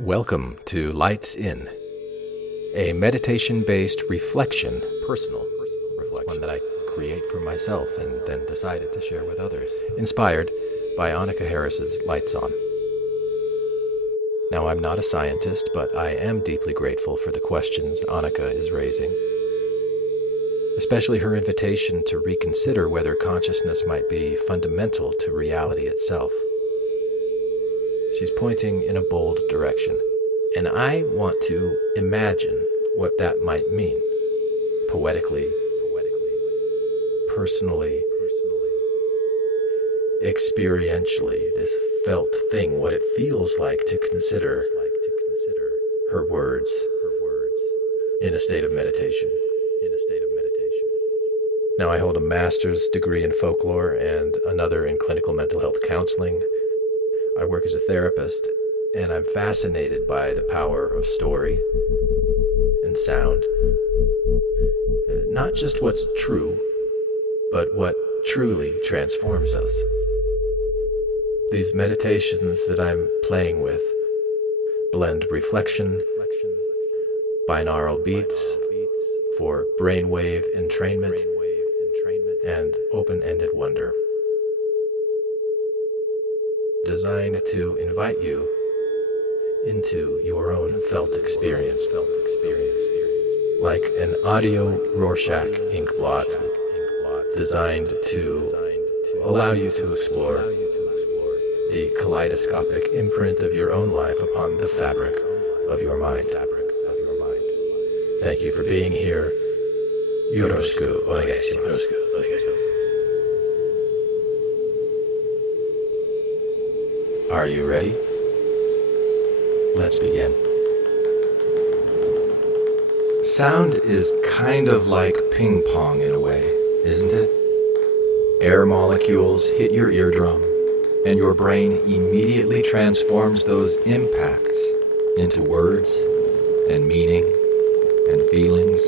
Welcome to Lights In, a meditation-based reflection, personal reflection, one that I create for myself and then decided to share with others, inspired by Annaka Harris's Lights On. Now, I'm not a scientist, but I am deeply grateful for the questions Annaka is raising, especially her invitation to reconsider whether consciousness might be fundamental to reality itself. She's pointing in a bold direction, and I want to imagine what that might mean, poetically, personally, experientially, this felt thing, what it feels like to consider her words in a state of meditation. Now, I hold a master's degree in folklore and another in clinical mental health counseling. I work as a therapist, and I'm fascinated by the power of story and sound. Not just what's true, but what truly transforms us. These meditations that I'm playing with blend reflection, binaural beats for brainwave entrainment, and open-ended wonder, designed to invite you into your own felt experience, like an audio Rorschach ink blot designed to allow you to explore the kaleidoscopic imprint of your own life upon the fabric of your mind. Thank you for being here. Yoroshiku onegai shimasu. Are you ready? Let's begin. Sound is kind of like ping pong in a way, isn't it? Air molecules hit your eardrum, and your brain immediately transforms those impacts into words and meaning and feelings.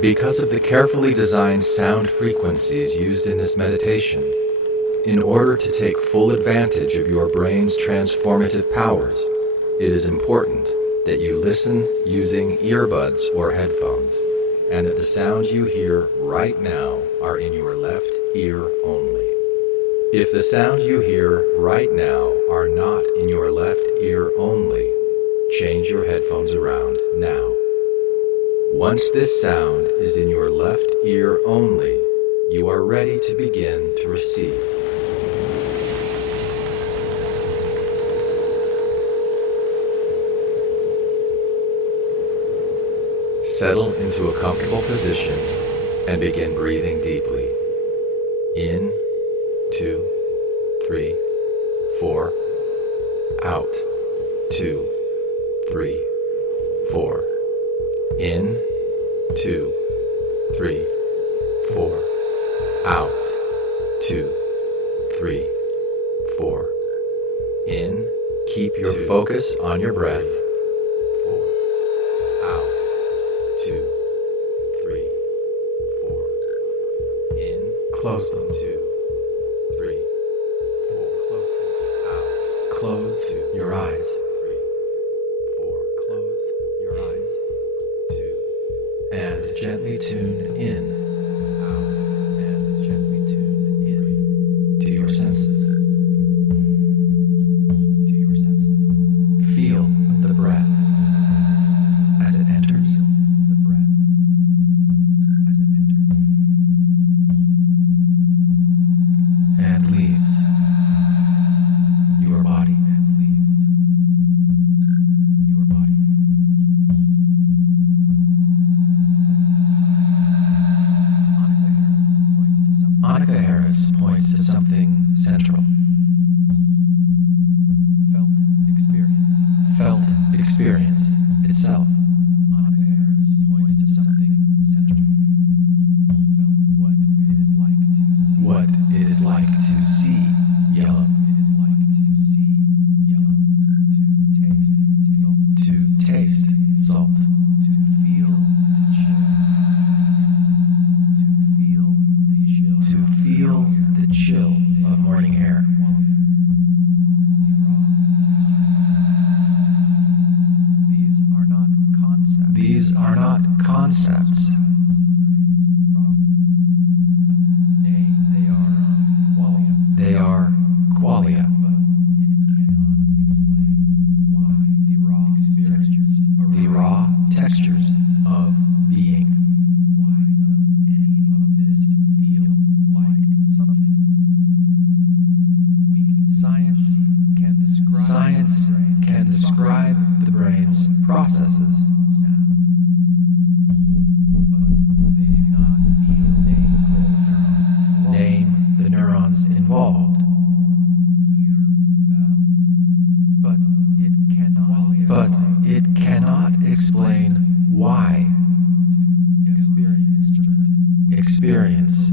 Because of the carefully designed sound frequencies used in this meditation, in order to take full advantage of your brain's transformative powers, it is important that you listen using earbuds or headphones, and that the sounds you hear right now are in your left ear only. If the sounds you hear right now are not in your left ear only, change your headphones around now. Once this sound is in your left ear only, you are ready to begin to receive. Settle into a comfortable position and begin breathing deeply. In, 2, 3, 4. Out, 2, 3, 4. In, 2, 3, 4. Out, 2, 3, 4. In, keep your focus on your breath. 4. Out, 2, 3, 4. In, close them. 2, 3, 4. Close them. Out. Close your eyes. 3, 4. Close your eyes. 2. And gently tune in. Out. And gently tune in to your senses. To your senses. Feel the breath as it enters. And leaves your body. Annaka Harris points to something central. Felt experience itself. Annaka Harris points to something central. What it is like to see yellow. To taste salt. To feel the chill. To feel the chill of morning air. are not concepts. They are qualia. The raw textures of being. Why does any of this feel like something? Science can describe the brain's processes. But they do not feel Name the neurons involved. hear the bell. But it cannot explain why experience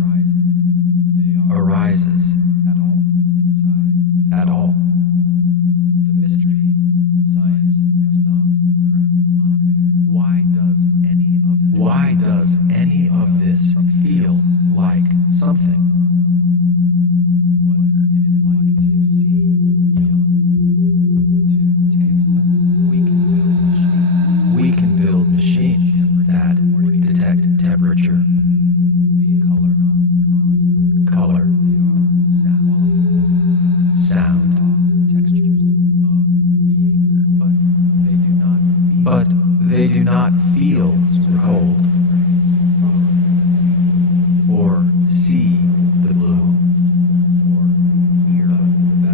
arises at all. The mystery science has not cracked. Annaka Harris. Why does any of this feel like something? What it is like to see yellow, to taste. We can build machines that detect temperature, The color, they are sound, textures of being, but they do not feel the cold or see the blue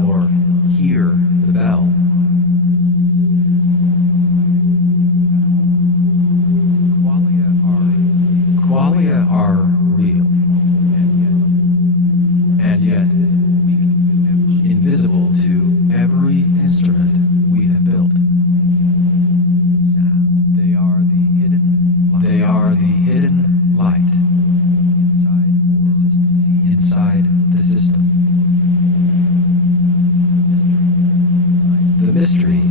or hear the bell. Qualia are real, and yet invisible to every instrument we have built. They are the hidden light inside the system. The mystery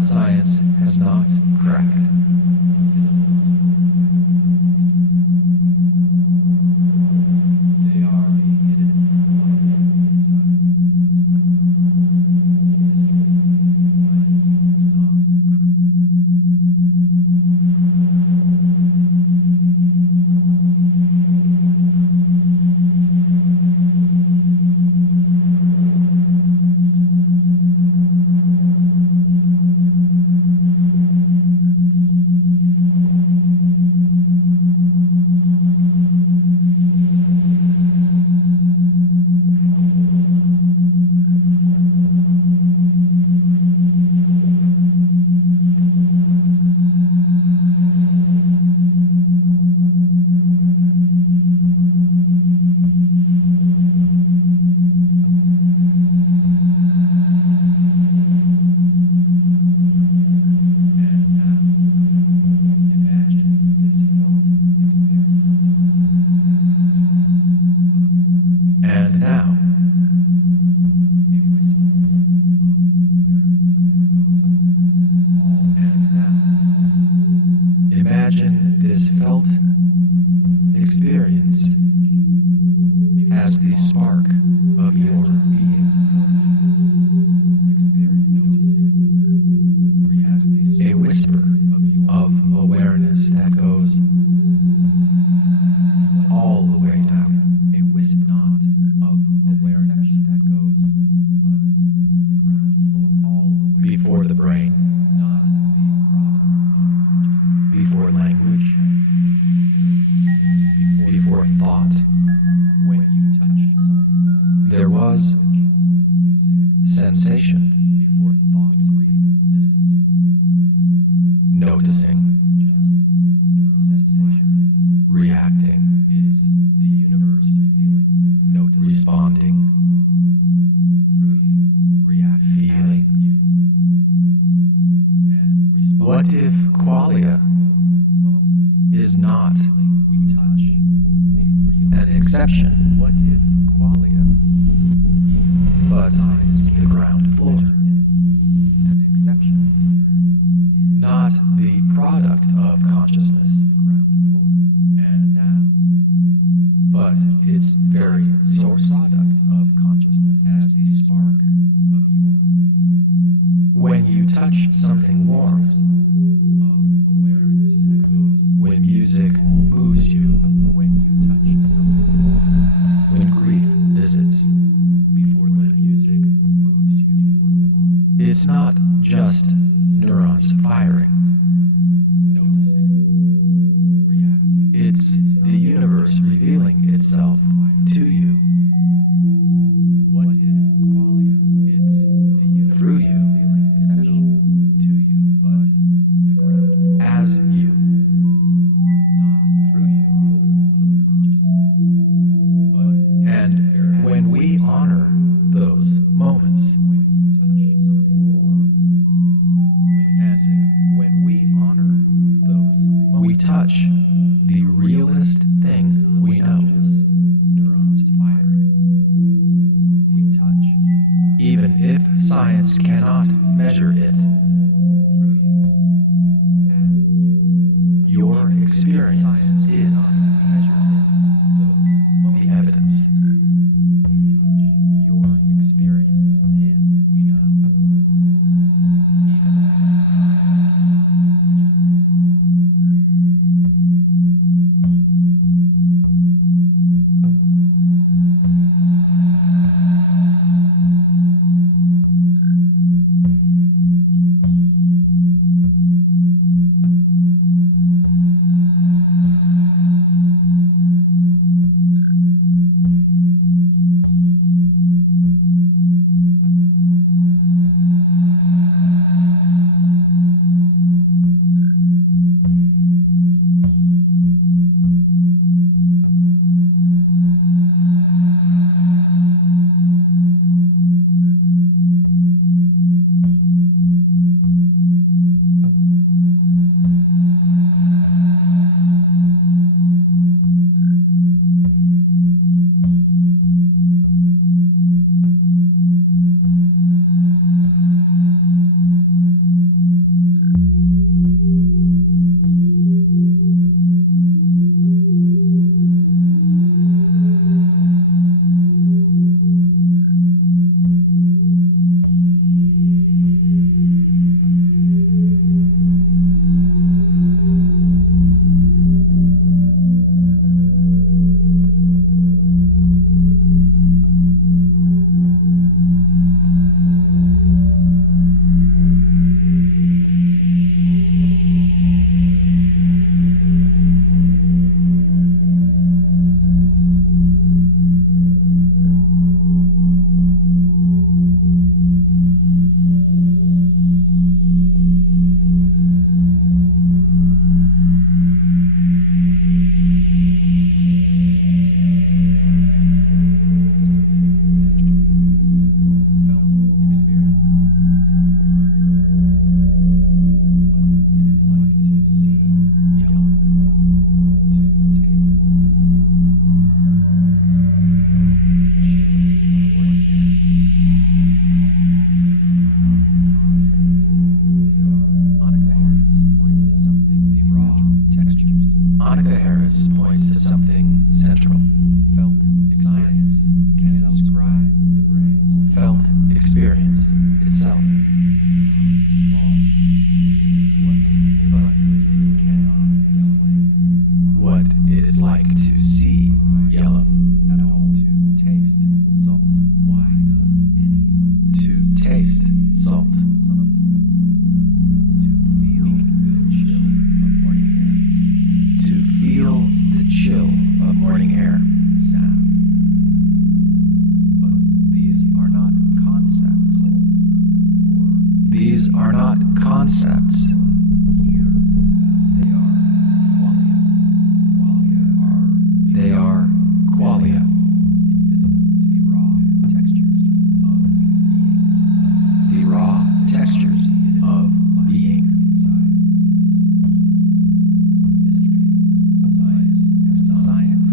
science has not cracked. They are the hidden light inside the system. Science is not. And now, imagine this felt experience as the spark of your being. A whisper of awareness that goes all the way down. A wisp not of awareness that goes, but the ground floor all the way. Before the brain, Not the product of consciousness. before language, before thought, When you touch something, there was music, sensation, before thought, when grief visits, noticing, just sensation. reacting, It's the universe revealing its notice responding, through you, react feeling. as you, and respond. What if qualia Moments is not we touch the real an exception, What if qualia but the ground floor? An exception Not the product of consciousness, the ground floor. And now, but its very source. product of consciousness as the spark of your being. When you touch something warm, Of awareness that goes It's not just neurons firing. Noticing, reacting. It's the universe revealing itself to you. What if qualia? It's the universe Through you. revealing itself to you, but the ground floor As you. not through you of consciousness, but And when we honor those moments, when you touch something warm, and when we honor those moments, we touch the realest thing we know. just neurons firing. We touch Even if science cannot measure it, through you, as you. your experience Science is cannot measure those the evidence. we touch. Your experience is we know. Even if science Annaka Harris points to something central. Felt experience can describe the brain's Felt experience itself. What it is like to see yellow. At all to taste salt. Why does any of this To taste salt. to feel the chill of morning air? To feel the chill of morning air. Sound. But these are not concepts. Or These are not concepts. here. They are qualia. Qualia are They are qualia. invisible to the raw textures of being. The raw textures of being. Inside the system. The mystery. Science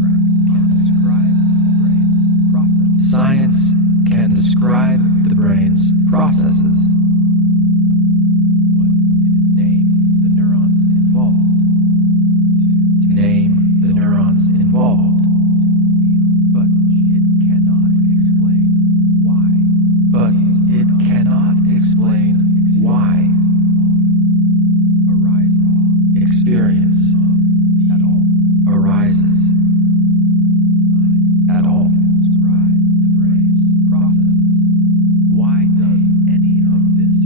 can describe the brain's processes. Science can describe the brain's processes. What it is Name the neurons involved. to Name the neurons involved. but it cannot explain why. But it cannot explain why Arises experience at all. arises Science at all. can describe the brain's processes. Why does any of this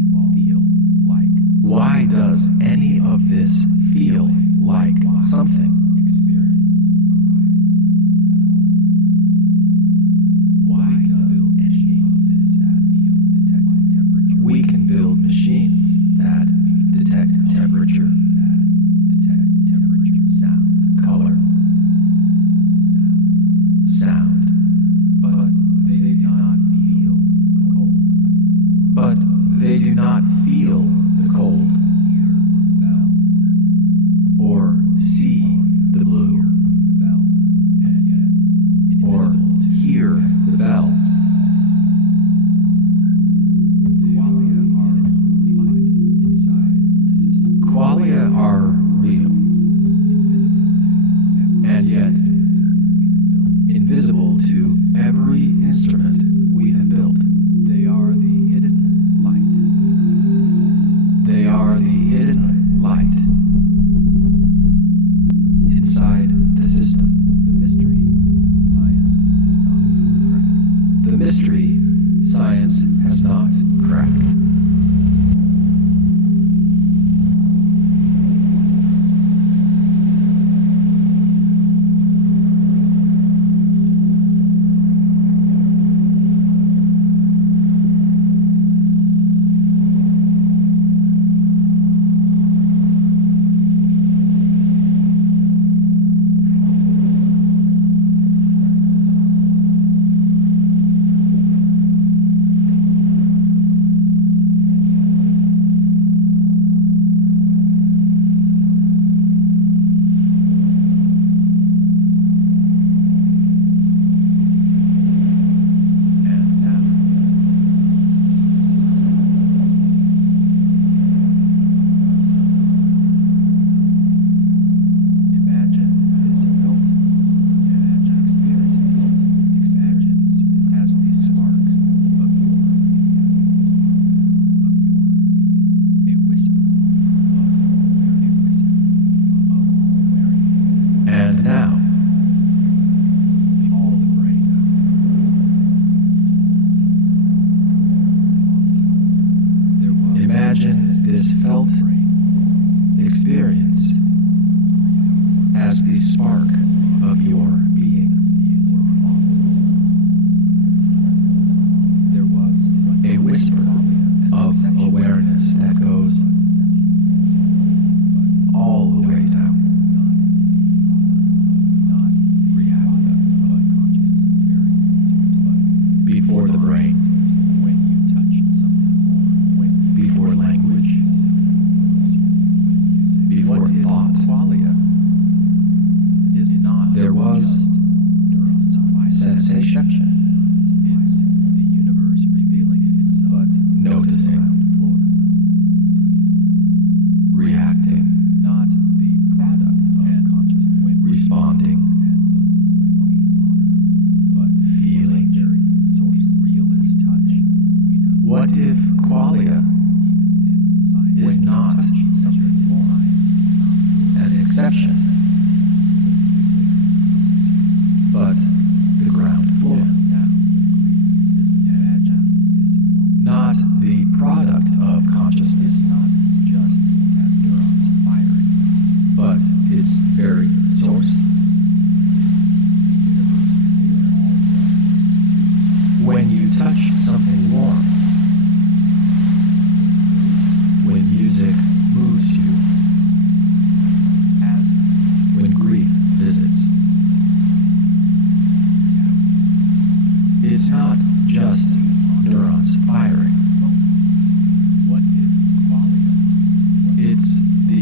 They do not feel the cold or see the blue or hear the bell. Qualia are real, and yet invisible to every instrument we have built. They are the hidden light. They are the hidden light inside the system. The mystery science has not cracked. The mystery science has not cracked. Imagine this felt experience as the spark of your being. There was A whisper of awareness that goes all the way down. not reactive conscious Before the brain, when you touch something before language, before thought, qualia is not there was neurons sensation, it's the universe revealing itself but noticing, reacting, not the product of consciousness responding, but feeling. source realist touch we know What if qualia is not an exception, but the ground floor? Not the product of consciousness, not just as neurons firing, but its very source. When you touch something warm, when music moves you, as when grief visits, it's not just neurons firing, what if qualia it's the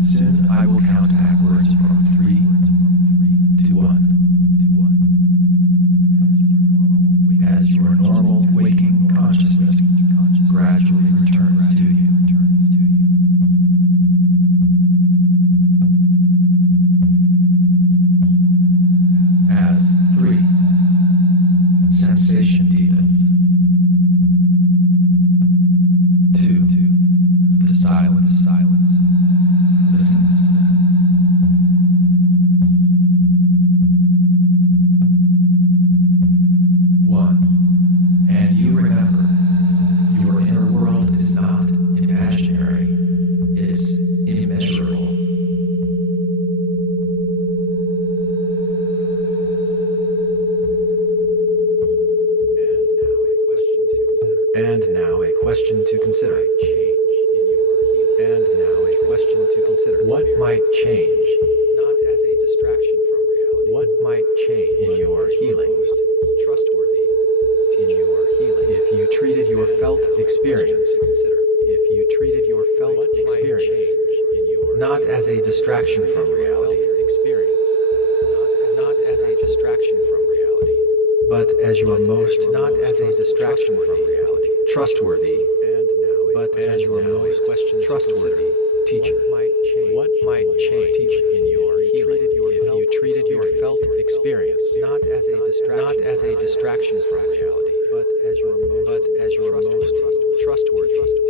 Soon I will count backwards from 3 to 1. As your normal waking consciousness gradually returns to you. As 3, sensation deepens. 2, the silence listens. 1, and you remember, your inner world is not imaginary, it's immeasurable. And now a question to consider. What might change? Not as a distraction from reality. What might change in your healing? Trustworthy in your healing. If you treated your felt experience. If you treated your felt experience not as a distraction from reality. Not as a distraction from reality. But as your most not as a distraction from reality. Trustworthy. But as your most trustworthy teacher. What might change in your healing if you treated your felt experience not as a distraction from reality, but as your most trustworthy